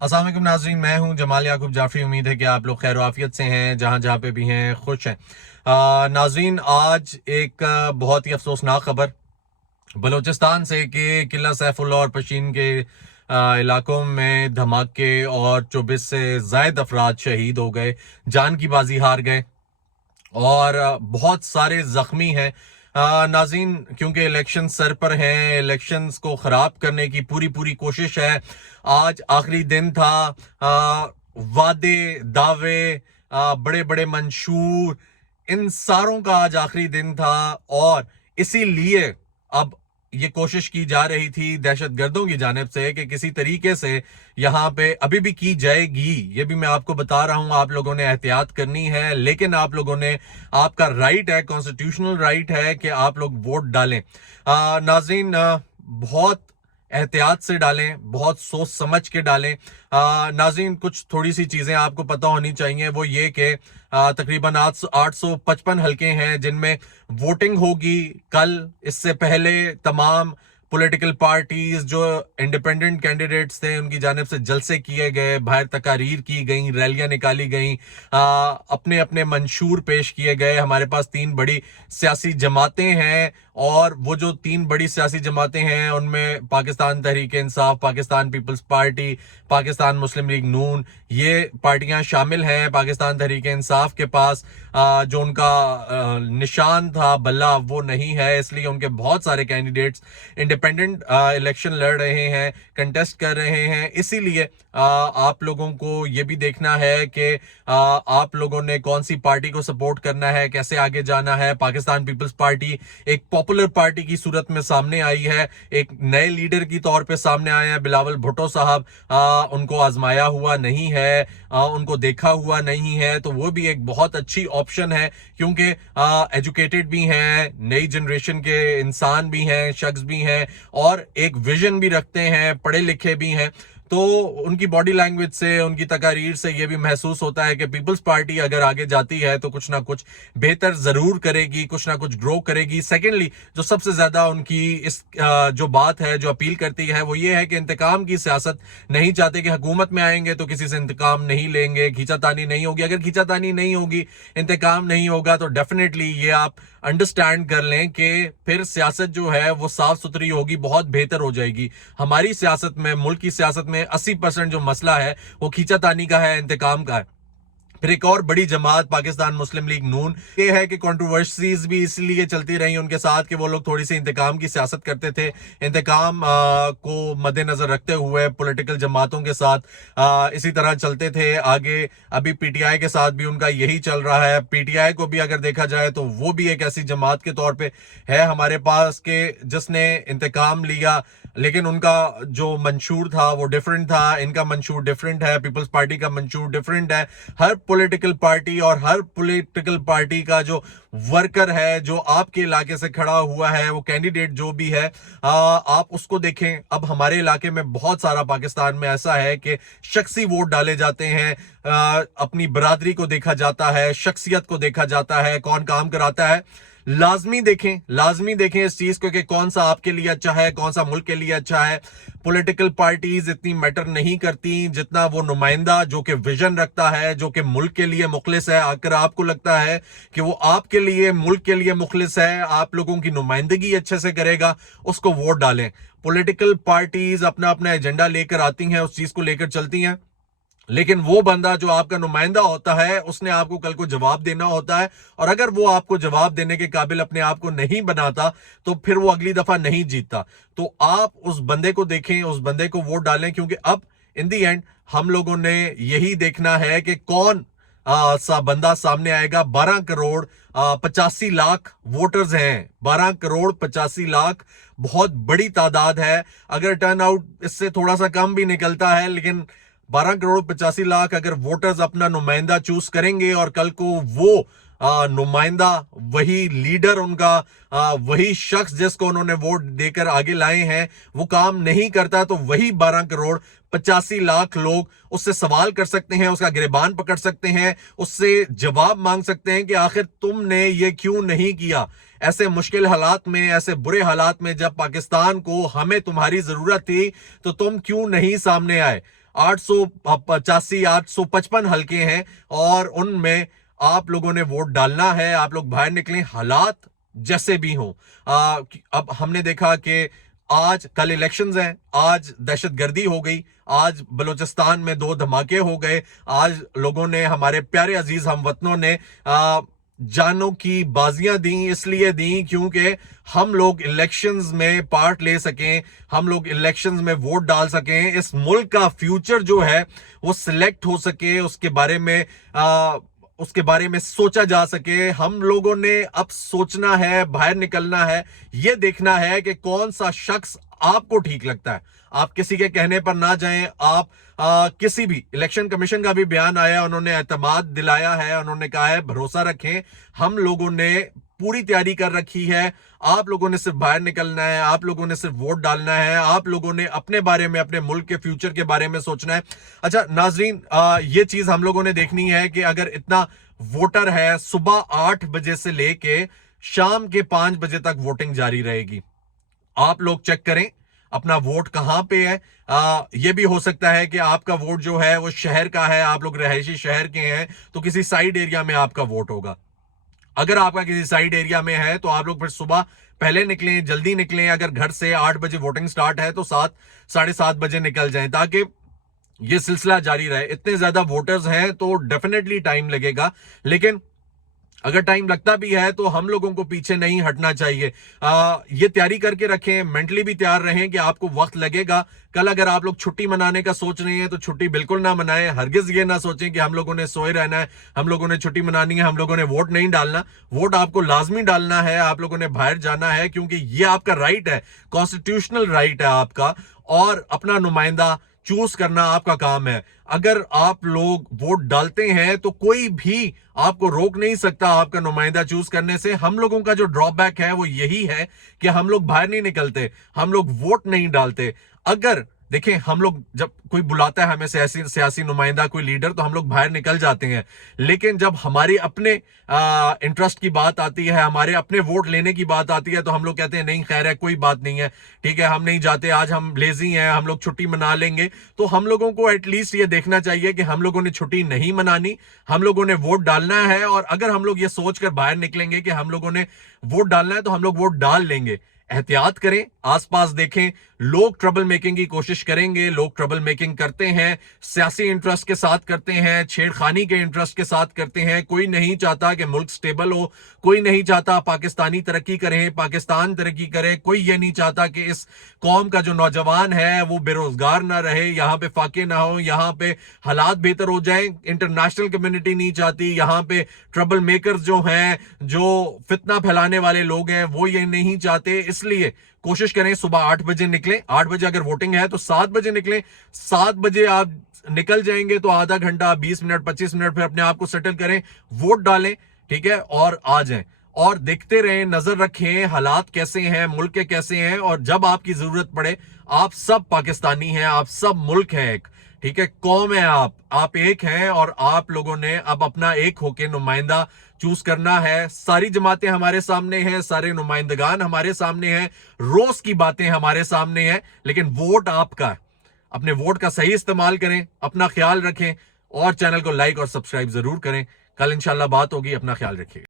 अस्सलाम वालेकुम नाज़रीन, मैं हूं जमाल याकूब जाफरी। उम्मीद है कि आप लोग खैर आफियत से हैं, जहां जहां पे भी हैं खुश हैं। नाज़रीन, आज एक बहुत ही अफसोसनाक खबर बलूचिस्तान से कि किला सैफुल्लाह और पशीन के इलाकों में धमाके और 24 से ज़ायद अफराद शहीद हो गए, जान की बाजी हार गए और बहुत सारे जख्मी हैं। नाज़रीन, क्योंकि इलेक्शन सर पर हैं, इलेक्शंस को ख़राब करने की पूरी पूरी कोशिश है। आज आखिरी दिन था। वादे, दावे, बड़े बड़े मंशूर, इन सारों का आज आखिरी दिन था और इसीलिए अब ये कोशिश की जा रही थी दहशत गर्दों की जानिब से कि किसी तरीके से यहाँ पे अभी भी की जाएगी। ये भी मैं आपको बता रहा हूँ, आप लोगों ने एहतियात करनी है, लेकिन आप लोगों ने, आपका राइट है, कॉन्स्टिट्यूशनल राइट है कि आप लोग वोट डालें। नाज़रीन, बहुत एहतियात से डालें, बहुत सोच समझ के डालें। नाज़रीन, कुछ थोड़ी सी चीज़ें आपको पता होनी चाहिए, वो ये कि तकरीबन 855 हलके हैं जिनमें वोटिंग होगी कल। इससे पहले तमाम पॉलिटिकल पार्टीज जो इंडिपेंडेंट कैंडिडेट्स थे उनकी जानिब से जलसे किए गए, बाहर तकारीर की गई, रैलियां निकाली गई, अपने अपने मंशूर पेश किए गए। हमारे पास 3 बड़ी सियासी जमातें हैं और वो जो 3 बड़ी सियासी जमातें हैं उनमें पाकिस्तान तहरीक इंसाफ, पाकिस्तान पीपल्स पार्टी, पाकिस्तान मुस्लिम लीग नून, ये पार्टियां शामिल हैं। पाकिस्तान तहरीक इंसाफ के पास जो उनका निशान था बल्ला, वो नहीं है, इसलिए उनके बहुत सारे कैंडिडेट्स इंडिपेंडेंट इलेक्शन लड़ रहे हैं, कंटेस्ट कर रहे हैं। इसीलिए आप लोगों को ये भी देखना है कि आप लोगों ने कौन सी पार्टी को सपोर्ट करना है, कैसे आगे जाना है। पाकिस्तान पीपल्स पार्टी एक पॉपुलर पार्टी की सूरत में सामने आई है, एक नए लीडर की तौर पे सामने आए हैं। बिलावल भुट्टो साहब, उनको आजमाया हुआ नहीं है, उनको देखा हुआ नहीं है, तो वो भी एक बहुत अच्छी ऑप्शन है क्योंकि एजुकेटेड भी हैं, नई जनरेशन के इंसान भी हैं, शख्स भी हैं और एक विजन भी रखते हैं, पढ़े लिखे भी हैं। तो उनकी बॉडी लैंग्वेज से, उनकी तकारीर से ये भी महसूस होता है कि पीपल्स पार्टी अगर आगे जाती है तो कुछ ना कुछ बेहतर जरूर करेगी, कुछ ना कुछ ग्रो करेगी। सेकेंडली, जो सबसे ज्यादा उनकी इस जो बात है, जो अपील करती है, वो ये है कि इंतकाम की सियासत नहीं चाहते कि हुकूमत में आएंगे तो किसी से इंतकाम नहीं लेंगे, खींचातानी नहीं होगी। अगर खींचातानी नहीं होगी, इंतकाम नहीं होगा, तो डेफिनेटली ये आप अंडरस्टैंड कर लें कि फिर सियासत जो है वो साफ सुथरी होगी, बहुत बेहतर हो जाएगी। हमारी सियासत में, मुल्क की सियासत में 80% जो मसला है वो खींचातानी का है, इंतकाम का है। फिर एक और बड़ी जमात पाकिस्तान मुस्लिम लीग नून, ये है कि कंट्रोवर्सीज भी इसलिए चलती रही उनके साथ कि वो लोग थोड़ी सी इंतकाम की सियासत करते थे। इंतकाम को मद्देनजर रखते हुए पॉलिटिकल जमातों के साथ इसी तरह चलते थे आगे। अभी पीटीआई के साथ भी उनका यही चल रहा है। पीटीआई को भी अगर देखा जाए तो वो भी एक ऐसी जमात के तौर पे है हमारे पास के जिसने इंतकाम लिया, लेकिन उनका जो मंशूर था वो डिफरेंट था, इनका मंशूर डिफरेंट है, पीपल्स पार्टी का मंशूर डिफरेंट है। हर पॉलिटिकल पार्टी और हर पॉलिटिकल पार्टी का जो वर्कर है, जो आपके इलाके से खड़ा हुआ है, वो कैंडिडेट जो भी है, आप उसको देखें। अब हमारे इलाके में बहुत सारा पाकिस्तान में ऐसा है कि शख्सी वोट डाले जाते हैं, अपनी बरादरी को देखा जाता है, शख्सियत को देखा जाता है, कौन काम कराता है। लाजमी देखें इस चीज को कि कौन सा आपके लिए अच्छा है, कौन सा मुल्क के लिए अच्छा है। पॉलिटिकल पार्टीज इतनी मैटर नहीं करती जितना वो नुमाइंदा जो कि विजन रखता है, जो कि मुल्क के लिए मुखलिस है। अगर आपको लगता है कि वो आपके लिए, मुल्क के लिए मुखलिस है, आप लोगों की नुमाइंदगी अच्छे से करेगा, उसको वोट डालें। पॉलिटिकल पार्टीज अपना अपना एजेंडा लेकर आती हैं, उस चीज को लेकर चलती हैं, लेकिन वो बंदा जो आपका नुमाइंदा होता है उसने आपको कल को जवाब देना होता है, और अगर वो आपको जवाब देने के काबिल अपने आप को नहीं बनाता तो फिर वो अगली दफा नहीं जीतता। तो आप उस बंदे को देखें, उस बंदे को वोट डालें, क्योंकि अब इन दी एंड हम लोगों ने यही देखना है कि कौन सा बंदा सामने आएगा। 12 करोड़ 85 लाख वोटर्स हैं, 12 करोड़ 85 लाख बहुत बड़ी तादाद है। अगर टर्न आउट इससे थोड़ा सा कम भी निकलता है, लेकिन 12 करोड़ 85 लाख अगर वोटर्स अपना नुमाइंदा चूज करेंगे और कल को वो नुमाइंदा, वही लीडर उनका, वही शख्स जिसको उन्होंने वोट देकर आगे लाए हैं, वो काम नहीं करता, तो वही 12 करोड़ 85 लाख लोग उससे सवाल कर सकते हैं, उसका गिरबान पकड़ सकते हैं, उससे जवाब मांग सकते हैं कि आखिर तुमने ये क्यों नहीं किया। ऐसे मुश्किल हालात में, ऐसे बुरे हालात में जब पाकिस्तान को, हमें तुम्हारी जरूरत थी, तो तुम क्यों नहीं सामने आए। 885 855 हल्के हैं और उनमें आप लोगों ने वोट डालना है। आप लोग बाहर निकलें, हालात जैसे भी हों। अब हमने देखा कि आज कल इलेक्शंस हैं, आज दहशतगर्दी हो गई, आज बलूचिस्तान में 2 धमाके हो गए, आज लोगों ने, हमारे प्यारे अजीज हमवतनों ने जानों की बाजियां दी, इसलिए दी क्योंकि हम लोग इलेक्शंस में पार्ट ले सकें, हम लोग इलेक्शंस में वोट डाल सकें, इस मुल्क का फ्यूचर जो है वो सिलेक्ट हो सके, उसके बारे में सोचा जा सके। हम लोगों ने अब सोचना है, बाहर निकलना है, यह देखना है कि कौन सा शख्स आपको ठीक लगता है। आप किसी के कहने पर ना जाएं। आप किसी भी, इलेक्शन कमीशन का भी बयान आया, उन्होंने एतमाद दिलाया है, उन्होंने कहा है भरोसा रखें, हम लोगों ने पूरी तैयारी कर रखी है। आप लोगों ने सिर्फ बाहर निकलना है, आप लोगों ने सिर्फ वोट डालना है, आप लोगों ने अपने बारे में, अपने मुल्क के फ्यूचर के बारे में सोचना है। अच्छा नाजरीन, ये चीज हम लोगों ने देखनी है कि अगर इतना वोटर है, सुबह 8 बजे से लेके शाम के 5 बजे तक वोटिंग जारी रहेगी। आप लोग चेक करें अपना वोट कहां पे है। यह भी हो सकता है कि आपका वोट जो है वो शहर का है, आप लोग रहायशी शहर के हैं, तो किसी साइड एरिया में आपका वोट होगा। अगर आपका किसी साइड एरिया में है तो आप लोग फिर सुबह पहले निकलें, जल्दी निकलें। अगर घर से 8 बजे वोटिंग स्टार्ट है तो 7, 7:30 बजे निकल जाएं, ताकि ये सिलसिला जारी रहे। इतने ज्यादा वोटर्स हैं तो डेफिनेटली टाइम लगेगा, लेकिन अगर टाइम लगता भी है तो हम लोगों को पीछे नहीं हटना चाहिए। ये तैयारी करके रखें, मेंटली भी तैयार रहें कि आपको वक्त लगेगा। कल अगर आप लोग छुट्टी मनाने का सोच रहे हैं तो छुट्टी बिल्कुल ना मनाएं। हरगिज ये ना सोचें कि हम लोगों ने सोए रहना है, हम लोगों ने छुट्टी मनानी है, हम लोगों ने वोट नहीं डालना। वोट आपको लाजमी डालना है, आप लोगों ने बाहर जाना है, क्योंकि ये आपका राइट है, कॉन्स्टिट्यूशनल राइट है आपका, और अपना नुमाइंदा चूज करना आपका काम है। अगर आप लोग वोट डालते हैं तो कोई भी आपको रोक नहीं सकता आपका नुमाइंदा चूज करने से। हम लोगों का जो ड्रॉबैक है वो यही है कि हम लोग बाहर नहीं निकलते, हम लोग वोट नहीं डालते। अगर देखें, हम लोग जब कोई बुलाता है हमें सियासी नुमाइंदा, कोई लीडर, तो हम लोग बाहर निकल जाते हैं, लेकिन जब हमारी अपने इंटरेस्ट की बात आती है, हमारे अपने वोट लेने की बात आती है, तो हम लोग कहते हैं नहीं खैर है, कोई बात नहीं है, ठीक है, हम नहीं जाते, आज हम लेजी हैं, हम लोग छुट्टी मना लेंगे। तो हम लोगों को एटलीस्ट ये देखना चाहिए कि हम लोगों ने छुट्टी नहीं मनानी, हम लोगों ने वोट डालना है। और अगर हम लोग ये सोचकर बाहर निकलेंगे कि हम लोगों ने वोट डालना है तो हम लोग वोट डाल लेंगे। एहतियात करें, आसपास देखें, लोग ट्रबल मेकिंग की कोशिश करेंगे, लोग ट्रबल मेकिंग करते हैं, सियासी इंटरेस्ट के साथ करते हैं, छेड़खानी के इंटरेस्ट के साथ करते हैं। कोई नहीं चाहता कि मुल्क स्टेबल हो, कोई नहीं चाहता पाकिस्तानी तरक्की करें, पाकिस्तान तरक्की करे, कोई ये नहीं चाहता कि इस कौम का जो नौजवान है वो बेरोजगार ना रहे, यहाँ पे फाके ना हो, यहाँ पे हालात बेहतर हो जाएं। इंटरनेशनल कम्युनिटी नहीं चाहती, यहाँ पे ट्रबल मेकर्स जो हैं, जो फितना फैलाने वाले लोग हैं, वो ये नहीं चाहते। इसलिए कोशिश करें सुबह 8 बजे निकलें। 8 बजे अगर वोटिंग है तो 7 बजे निकलें। 7 बजे आप निकल जाएंगे तो आधा घंटा, 20 मिनट, 25 मिनट फिर अपने आप को सेटल करें, वोट डालें, ठीक है, और आ जाएं। और देखते रहें, नजर रखें हालात कैसे हैं, मुल्क के कैसे हैं, और जब आपकी जरूरत पड़े, आप सब पाकिस्तानी हैं, आप सब मुल्क है एक, ठीक है, कौम है, आप एक हैं, और आप लोगों ने अब अपना एक होके नुमाइंदा चूज करना है। सारी जमातें हमारे सामने हैं, सारे नुमाइंदगान हमारे सामने हैं, रोज की बातें हमारे सामने हैं, लेकिन वोट आपका है। अपने वोट का सही इस्तेमाल करें, अपना ख्याल रखें, और चैनल को लाइक और सब्सक्राइब जरूर करें। कल इंशाल्लाह बात होगी, अपना ख्याल रखिए।